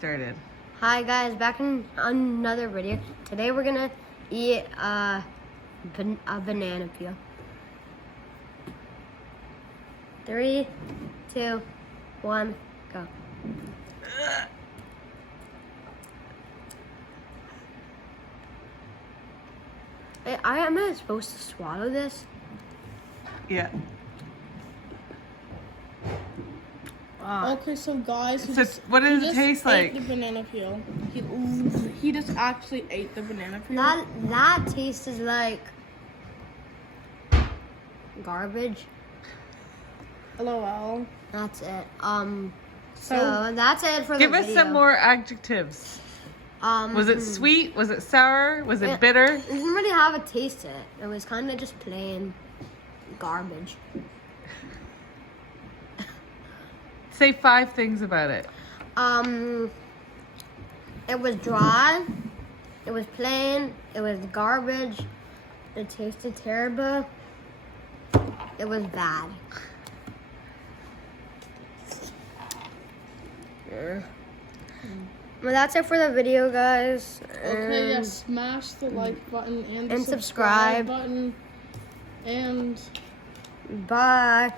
Started. Hi guys, back in another video. Today we're gonna eat a banana peel. 3, 2, 1, go. Am I supposed to swallow this? Yeah. Okay, so guys, So what does it taste like? The banana peel. He just actually ate the banana peel. That tastes like garbage. LOL. That's it. So that's it for the Give video. us some more adjectives. Was it sweet? Was it sour? Was it bitter? It didn't really have a taste to it. It was kind of just plain garbage. Say 5 things about it. It was dry. It was plain. It was garbage. It tasted terrible. It was bad. Well, that's it for the video, guys. Okay, yeah, smash the like button and the subscribe button. And bye.